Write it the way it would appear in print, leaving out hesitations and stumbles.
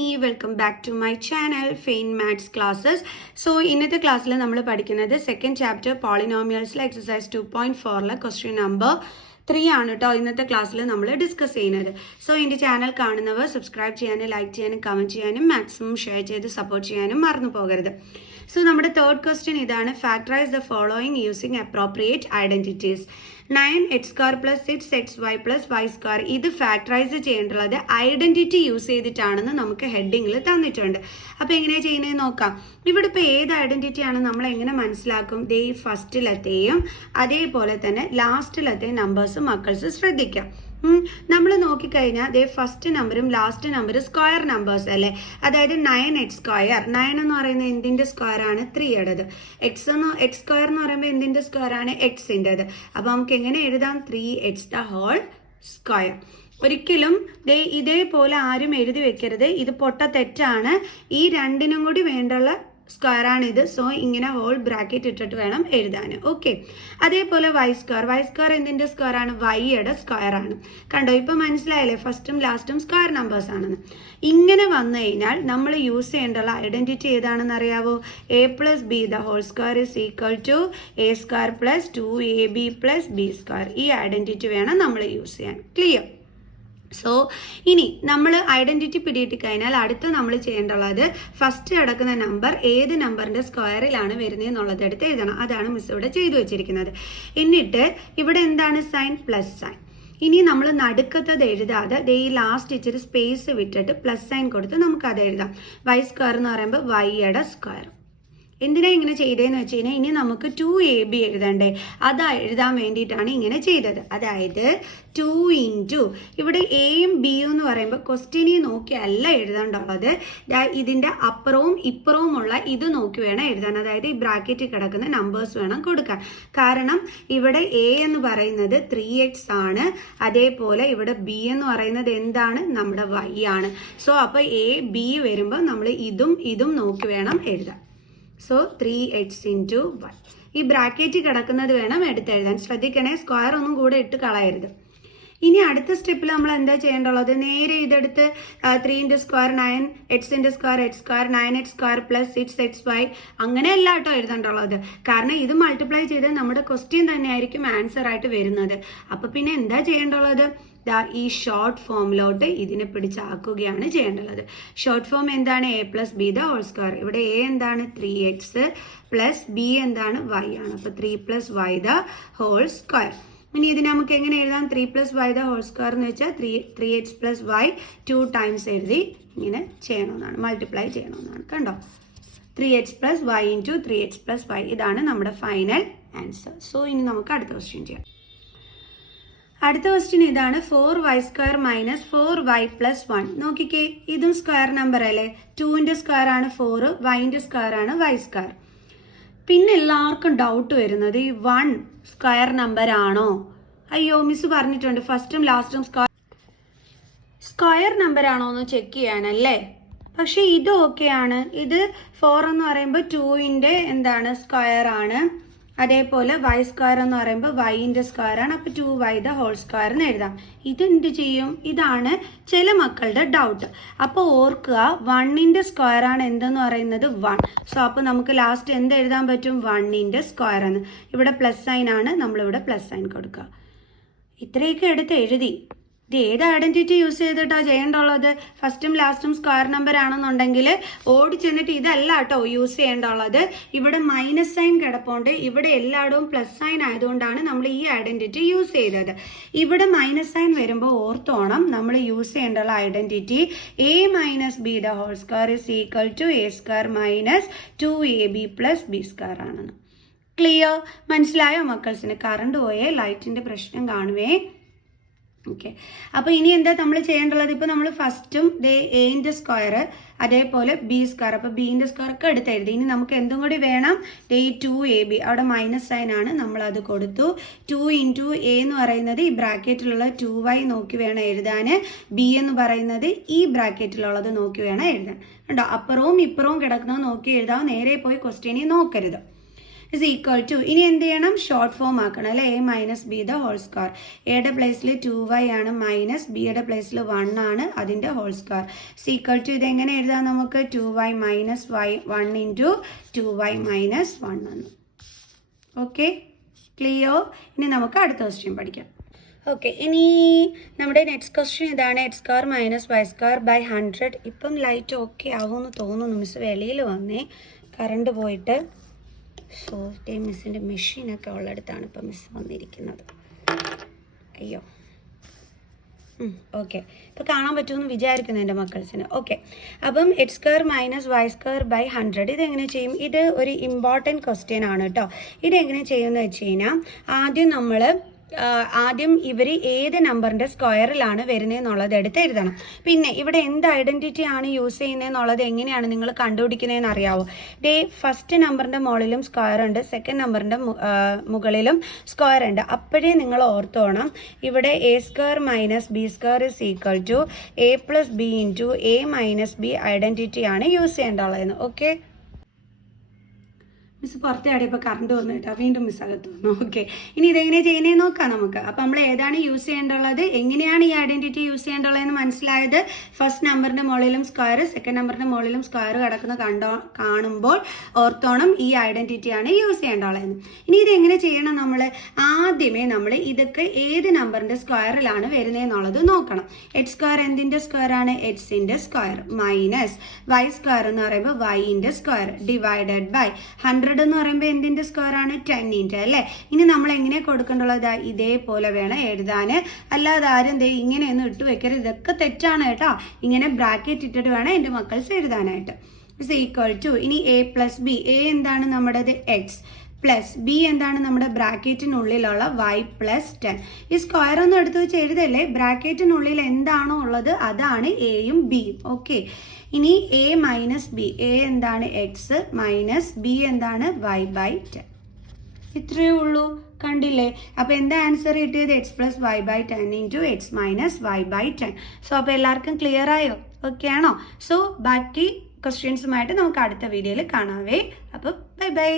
Nandini. Welcome back to my channel Fain Maths Classes. So ഇന്നത്തെ ക്ലാസ്സിൽ നമ്മൾ പഠിക്കുന്നത് സെക്കൻഡ് ചാപ്റ്റർ പോളിനോമിയൽസിലെ എക്സസൈസ് 2.4 ക്വസ്റ്റ്യൻ നമ്പർ 3 ആണ് കേട്ടോ ഇന്നത്തെ ക്ലാസ്സിൽ നമ്മൾ ഡിസ്കസ് ചെയ്യുന്നത്. സോ എൻ്റെ ചാനൽ കാണുന്നവർ സബ്സ്ക്രൈബ് ചെയ്യാനും ലൈക്ക് ചെയ്യാനും കമൻറ്റ് ചെയ്യാനും മാക്സിമം ഷെയർ ചെയ്ത് സപ്പോർട്ട് ചെയ്യാനും മറന്നു പോകരുത്. സോ നമ്മുടെ തേർഡ് ക്വസ്റ്റ്യൻ ഇതാണ്. Factorise the following using appropriate identities. 9x² + 6xy + y². ഇത് ഫാക്ടറൈസ് ചെയ്യേണ്ടത് ഐഡന്റിറ്റി യൂസ് ചെയ്തിട്ടാണെന്ന് നമുക്ക് ഹെഡിങ്ങിൽ തന്നിട്ടുണ്ട്. അപ്പോൾ എങ്ങനെയാണ് ചെയ്യുന്നത് നോക്കാം. ഇവിടെ ഇപ്പോൾ ഏത് ഐഡന്റിറ്റിയാണ് നമ്മൾ എങ്ങനെ മനസ്സിലാക്കും? ദേ ഫസ്റ്റിലത്തെയും അതേപോലെ തന്നെ ലാസ്റ്റിലത്തെയും നമ്പേഴ്സ് മക്കൾസ് ശ്രദ്ധിക്കാം. നമ്മൾ നോക്കിക്കഴിഞ്ഞാൽ ദേ ഫസ്റ്റ് നമ്പറും ലാസ്റ്റ് നമ്പറും സ്ക്വയർ നമ്പേഴ്സ് അല്ലേ. അതായത് 9x². 9 എന്ന് പറയുന്നത് എന്തിൻ്റെ സ്ക്വയർ ആണ്? 3യുടേത്. x² എന്ന് പറയുമ്പോൾ എന്തിൻ്റെ സ്ക്വയർ ആണ്? xൻ്റെത്. അപ്പോൾ നമുക്ക് എങ്ങനെ എഴുതാം? 3x². ഒരിക്കലും ഇതേപോലെ ആരും എഴുതി വെക്കരുത്. ഇത് പൊട്ട തെറ്റാണ്. ഈ രണ്ടിനും കൂടി വേണ്ടുള്ള സ്ക്വയർ ആണിത്. സോ ഇങ്ങനെ ഹോൾ ബ്രാക്കറ്റ് ഇട്ടിട്ട് വേണം എഴുതാൻ. ഓക്കെ. അതേപോലെ y². എന്തിൻ്റെ സ്ക്വയർ ആണ്? വൈയുടെ സ്ക്വയർ ആണ്. കണ്ടോ, ഇപ്പം മനസ്സിലായില്ലേ ഫസ്റ്റും ലാസ്റ്റും സ്ക്വയർ നമ്പേഴ്സ് ആണെന്ന്. ഇങ്ങനെ വന്നു കഴിഞ്ഞാൽ നമ്മൾ യൂസ് ചെയ്യേണ്ടുള്ള ഐഡന്റിറ്റി ഏതാണെന്ന് അറിയാവോ? a+b² = a² + 2ab + b². ഈ ഐഡന്റിറ്റി വേണം നമ്മൾ യൂസ് ചെയ്യാൻ. ക്ലിയർ? സോ ഇനി നമ്മൾ ഐഡന്റിറ്റി പിടിയിട്ട് കഴിഞ്ഞാൽ അടുത്ത് നമ്മൾ ചെയ്യേണ്ടുള്ളത് ഫസ്റ്റ് കിടക്കുന്ന നമ്പർ ഏത് നമ്പറിന്റെ സ്ക്വയറിലാണ് വരുന്നത് എന്നുള്ളത് എടുത്ത് എഴുതണം. അതാണ് മിസ് ഇവിടെ ചെയ്തു വെച്ചിരിക്കുന്നത്. എന്നിട്ട് ഇവിടെ എന്താണ് സൈൻ? Plus sine. ഇനി നമ്മൾ നടുക്കത്തത് എഴുതാതെ ഈ ലാസ്റ്റ് ഇച്ചിരി സ്പേസ് വിട്ടിട്ട് പ്ലസ് സൈൻ കൊടുത്ത് നമുക്കത് എഴുതാം. y² എന്ന് പറയുമ്പോൾ വൈയുടെ സ്ക്വയർ. എന്തിനാ ഇങ്ങനെ ചെയ്തതെന്ന് വെച്ച് കഴിഞ്ഞാൽ ഇനി നമുക്ക് 2ab എഴുതണ്ടേ, അത് എഴുതാൻ വേണ്ടിയിട്ടാണ് ഇങ്ങനെ ചെയ്തത്. അതായത് 2 ഇവിടെ എയും ബിയും എന്ന് പറയുമ്പോൾ ക്വസ്റ്റ്യനെ നോക്കി അല്ല എഴുതേണ്ടുള്ളത്. ഇതിൻ്റെ അപ്പുറവും ഇപ്പുറവുമുള്ള ഇത് നോക്കി വേണം എഴുതാൻ. അതായത് ഈ ബ്രാക്കറ്റിൽ കിടക്കുന്ന നമ്പേഴ്സ് വേണം കൊടുക്കാൻ. കാരണം ഇവിടെ എ എന്ന് പറയുന്നത് 3x ആണ്. അതേപോലെ ഇവിടെ ബി എന്ന് പറയുന്നത് എന്താണ്? നമ്മുടെ y ആണ്. സോ അപ്പോൾ എ ബി വരുമ്പോൾ നമ്മൾ ഇതും നോക്കി വേണം എഴുതാൻ. So 3x × y. ഈ ബ്രാക്കറ്റിൽ കിടക്കുന്നത് വേണം എടുത്തെഴുതാൻ. ശ്രദ്ധിക്കണേ, സ്ക്വയർ ഒന്നും കൂടെ ഇട്ട് കളയരുത്. ഇനി അടുത്ത സ്റ്റെപ്പിൽ നമ്മൾ എന്താ ചെയ്യേണ്ടുള്ളത്? നേരെ ഇതെടുത്ത് 3 × 9, x × x², 9x² + 6xy അങ്ങനെയല്ല കേട്ടോ എഴുതേണ്ടുള്ളത്. കാരണം ഇത് മൾട്ടിപ്ലൈ ചെയ്ത് നമ്മുടെ ക്വസ്റ്റ്യൻ തന്നെയായിരിക്കും ആൻസർ ആയിട്ട് വരുന്നത്. അപ്പോൾ പിന്നെ എന്താ ചെയ്യേണ്ടുള്ളത്? ഈ ഷോർട്ട് ഫോമിലോട്ട് ഇതിനെ പിടിച്ചാക്കുകയാണ് ചെയ്യേണ്ടത്. ഷോർട്ട് ഫോം എന്താണ്? a+b². ഇവിടെ a എന്താണ്? 3x + b എന്താണ്? y ആണ്. അപ്പോൾ 3+y². ഇനി ഇത് നമുക്ക് എങ്ങനെ എഴുതാം? 3+y² എന്ന് വെച്ചാൽ 3x + y 2 ടൈംസ് എഴുതി ഇങ്ങനെ ചെയ്യണമെന്നാണ്, മൾട്ടിപ്ലൈ ചെയ്യണമെന്നാണ്. കണ്ടോ, 3x + y × 3x + y. ഇതാണ് നമ്മുടെ ഫൈനൽ ആൻസർ. സോ ഇനി നമുക്ക് അടുത്ത ക്വസ്റ്റ്യൻ ചെയ്യാം. അടുത്ത ക്വസ്റ്റ്യൻ ഇതാണ്. 4y² - 4y + 1. നോക്കിക്കേ, ഇതും സ്ക്വയർ നമ്പർ അല്ലേ. 2ന്റെ സ്ക്വയർ ആണ് 4, yന്റെ സ്ക്വയർ ആണ് y². പിന്നെ എല്ലാവർക്കും ഡൗട്ട് വരുന്നത് ഈ 1 സ്ക്വയർ നമ്പർ ആണോ? അയ്യോ, മിസ് പറഞ്ഞിട്ടുണ്ട് ഫസ്റ്റും ലാസ്റ്റും സ്ക്വയർ നമ്പർ ആണോ എന്ന് ചെക്ക് ചെയ്യാനല്ലേ. പക്ഷെ ഇത് ഓക്കെയാണ്. ഇത് 4 എന്ന് പറയുമ്പോൾ 2ന്റെ എന്താണ്? സ്ക്വയർ ആണ്. അതേപോലെ y² എന്ന് പറയുമ്പോൾ yന്റെ സ്ക്വയർ ആണ്. അപ്പോൾ 2y² എന്ന് എഴുതാം. ഇതെന്ത് ചെയ്യും? ഇതാണ് ചില മക്കളുടെ ഡൗട്ട്. അപ്പോൾ ഓർക്കുക, 1ന്റെ സ്ക്വയർ ആണ് എന്തെന്ന് പറയുന്നത് 1. സോ അപ്പോൾ നമുക്ക് ലാസ്റ്റ് എന്ത് എഴുതാൻ പറ്റും? 1ന്റെ സ്ക്വയർ ആണ്. ഇവിടെ പ്ലസ് സൈൻ ആണ്, നമ്മളിവിടെ പ്ലസ് സൈൻ കൊടുക്കുക. ഇത്രയൊക്കെ എടുത്ത് എഴുതി. ഇത് ഏത് ഐഡന്റിറ്റി യൂസ് ചെയ്തിട്ടാണ് ചെയ്യേണ്ടുള്ളത്? ഫസ്റ്റും ലാസ്റ്റും സ്ക്വയർ നമ്പർ ആണെന്നുണ്ടെങ്കിൽ ഓടി ചെന്നിട്ട് ഇതല്ല കേട്ടോ യൂസ് ചെയ്യേണ്ടുള്ളത്. ഇവിടെ മൈനസ് സൈൻ കിടപ്പുണ്ട്. ഇവിടെ എല്ലായിടവും പ്ലസ് സൈൻ ആയതുകൊണ്ടാണ് നമ്മൾ ഈ ഐഡന്റിറ്റി യൂസ് ചെയ്തത്. ഇവിടെ മൈനസ് സൈൻ വരുമ്പോൾ ഓർത്തോണം നമ്മൾ use ചെയ്യേണ്ടുള്ള identity a - b² = a² - 2ab + b² ആണെന്ന്. ക്ലിയർ? മനസ്സിലായോ മക്കൾസിന്? കറണ്ട് പോയേ ലൈറ്റിന്റെ പ്രശ്നം കാണുവേ. ഓക്കെ. അപ്പോൾ ഇനി എന്താ നമ്മൾ ചെയ്യേണ്ടുള്ളത്? ഇപ്പോൾ നമ്മൾ ഫസ്റ്റും എന്റെ സ്ക്വയർ അതേപോലെ b². അപ്പോൾ ബിന്റെ സ്ക്വയർ ഒക്കെ എടുത്ത് എഴുതി. ഇനി നമുക്ക് എന്തും കൂടി വേണം? 2ab. അവിടെ മൈനസ് സൈൻ ആണ്, നമ്മൾ അത് കൊടുത്തു. 2 × a എന്ന് പറയുന്നത് ഈ ബ്രാക്കറ്റിലുള്ള 2y നോക്കി വേണം എഴുതാൻ. b എന്ന് പറയുന്നത് ഈ ബ്രാക്കറ്റിലുള്ളത് നോക്കി വേണം എഴുതാൻ. കണ്ടോ, അപ്പുറവും ഇപ്പുറവും കിടക്കുന്നത് നോക്കി എഴുതാം. നേരെ പോയി ക്വസ്റ്റ്യനെ നോക്കരുത്. ഇസ് ഈക്വൽ ടു, ഇനി എന്ത് ചെയ്യണം, ഷോർട്ട് ഫോം ആക്കണം അല്ലേ, A minus B the whole square. എയുടെ പ്ലേസിൽ 2y ആണ്, മൈനസ് ബിയുടെ പ്ലേസിൽ 1 ആണ്, അതിൻ്റെ whole square. Is equal to, ഇതെങ്ങനെ എഴുതാം നമുക്ക്, 2y minus y 1 into 2y minus 1 ആണ്. Okay, clear? ഇനി നമുക്ക് അടുത്ത ക്വസ്റ്റ്യൻ പഠിക്കാം. ഓക്കെ, ഇനി നമ്മുടെ നെക്സ്റ്റ് ക്വസ്റ്റ്യൻ ഇതാണ്, X square minus Y square by 100. ഇപ്പം ലൈറ്റ് ഓക്കെ ആവുമെന്ന് തോന്നുന്നു. മിസ് വെളിയിൽ വന്നേ, കറണ്ട് പോയിട്ട്. സോ മിസ്സിൻ്റെ മെഷീനൊക്കെ ഉള്ളിടത്താണ് ഇപ്പം മിസ് വന്നിരിക്കുന്നത്. അയ്യോ, ഓക്കെ, ഇപ്പോൾ കാണാൻ പറ്റുമെന്ന് വിചാരിക്കുന്നു എൻ്റെ മക്കൾസിന്. ഓക്കെ, അപ്പം X square minus Y square by 100 ഇതെങ്ങനെ ചെയ്യും? ഇത് ഒരു ഇമ്പോർട്ടൻറ്റ് ക്വസ്റ്റ്യൻ ആണ് കേട്ടോ. ഇതെങ്ങനെ ചെയ്യുമെന്ന് വെച്ച് കഴിഞ്ഞാൽ ആദ്യം ഇവർ ഏത് നമ്പറിൻ്റെ സ്ക്വയറിലാണ് വരുന്നതെന്നുള്ളത് എടുത്ത് എഴുതണം. പിന്നെ ഇവിടെ എന്ത് ഐഡൻറ്റിറ്റി ആണ് യൂസ് ചെയ്യുന്നതെന്നുള്ളത് എങ്ങനെയാണ് നിങ്ങൾ കണ്ടുപിടിക്കുന്നതെന്ന് അറിയാവോ? ഫസ്റ്റ് നമ്പറിൻ്റെ മുകളിലും സ്ക്വയർ ഉണ്ട്, സെക്കൻഡ് നമ്പറിൻ്റെ മുകളിലും സ്ക്വയർ ഉണ്ട്. അപ്പോഴേ നിങ്ങൾ ഓർത്തോണം, ഇവിടെ A square minus B square is equal to A plus B into A minus B identity ആണ് യൂസ് ചെയ്യേണ്ടതെന്ന്. ഓക്കെ, മിസ് പുറത്തെ ആടിയപ്പോൾ കറണ്ട് വന്നു കേട്ടോ, വീണ്ടും മിസ് അകത്ത് വന്നു. ഓക്കെ, ഇനി ഇതെങ്ങനെ ചെയ്യുന്നതെന്ന് നോക്കാം നമുക്ക്. അപ്പോൾ നമ്മൾ ഏതാണ് യൂസ് ചെയ്യേണ്ടുള്ളത്, എങ്ങനെയാണ് ഈ ഐഡൻറ്റിറ്റി യൂസ് ചെയ്യേണ്ടുള്ളതെന്ന് മനസ്സിലായത്. ഫസ്റ്റ് നമ്പറിൻ്റെ മുകളിലും സ്ക്വയർ, സെക്കൻഡ് നമ്പറിൻ്റെ മുകളിലും സ്ക്വയർ കിടക്കുന്ന കാണുമ്പോൾ ഓർത്തോണം ഈ ഐഡൻറ്റിറ്റിയാണ് യൂസ് ചെയ്യേണ്ടുള്ളതെന്ന്. ഇനി ഇതെങ്ങനെ ചെയ്യണം, ആദ്യമേ നമ്മൾ ഇതൊക്കെ ഏത് നമ്പറിൻ്റെ സ്ക്വയറിലാണ് വരുന്നതെന്നുള്ളത് നോക്കണം. എക്സ് സ്ക്വയർ എന്തിൻ്റെ സ്ക്വയർ ആണ്? എക്സിൻ്റെ സ്ക്വയർ, മൈനസ് വൈ സ്ക്വയർ എന്ന് പറയുമ്പോൾ വൈൻ്റെ സ്ക്വയർ, ഡിവൈഡഡ് ബൈ 100 എന്ന് പറയുമ്പോൾ എന്തിൻ്റെ സ്ക്വയർ ആണ്? 10 അല്ലേ. ഇനി നമ്മൾ എങ്ങനെ കൊടുക്കേണ്ടുള്ളത്, ഇതേപോലെ വേണം എഴുതാൻ. അല്ലാതെ ആരും ഇങ്ങനെയൊന്നും ഇട്ട് വെക്കരുത്, ഇതൊക്കെ തെറ്റാണ് കേട്ടോ. ഇങ്ങനെ ബ്രാക്കറ്റ് ഇട്ടിട്ട് വേണം എൻ്റെ മക്കൾസ് എഴുതാനായിട്ട്. ഇസ് ഈക്വൽ ടു, ഇനി എ പ്ലസ് ബി, എ എന്താണ് നമ്മുടേത്? എക്സ് പ്ലസ് ബി എന്താണ് നമ്മുടെ ബ്രാക്കറ്റിനുള്ളിലുള്ള വൈ പ്ലസ് 10. ഈ സ്ക്വയർ ഒന്നും എടുത്ത് വെച്ച് എഴുതല്ലേ, ബ്രാക്കറ്റിനുള്ളിൽ എന്താണോ ഉള്ളത് അതാണ് എയും ബിയും. ഓക്കെ, ഇനി എ മൈനസ് ബി, എ എന്താണ്? എക്സ് മൈനസ് ബി എന്താണ്? Y by 10. ഇത്രയേ ഉള്ളൂ, കണ്ടില്ലേ? അപ്പോൾ എന്താ ആൻസർ കിട്ടിയത്? X plus Y by 10 into X minus Y by 10. So അപ്പോൾ എല്ലാവർക്കും ക്ലിയർ ആയോ? ഓക്കെ ആണോ? സോ ബാക്കി ക്വസ്റ്റ്യൻസുമായിട്ട് നമുക്ക് അടുത്ത വീഡിയോയിൽ കാണാവേ. അപ്പോൾ ബൈ ബൈ.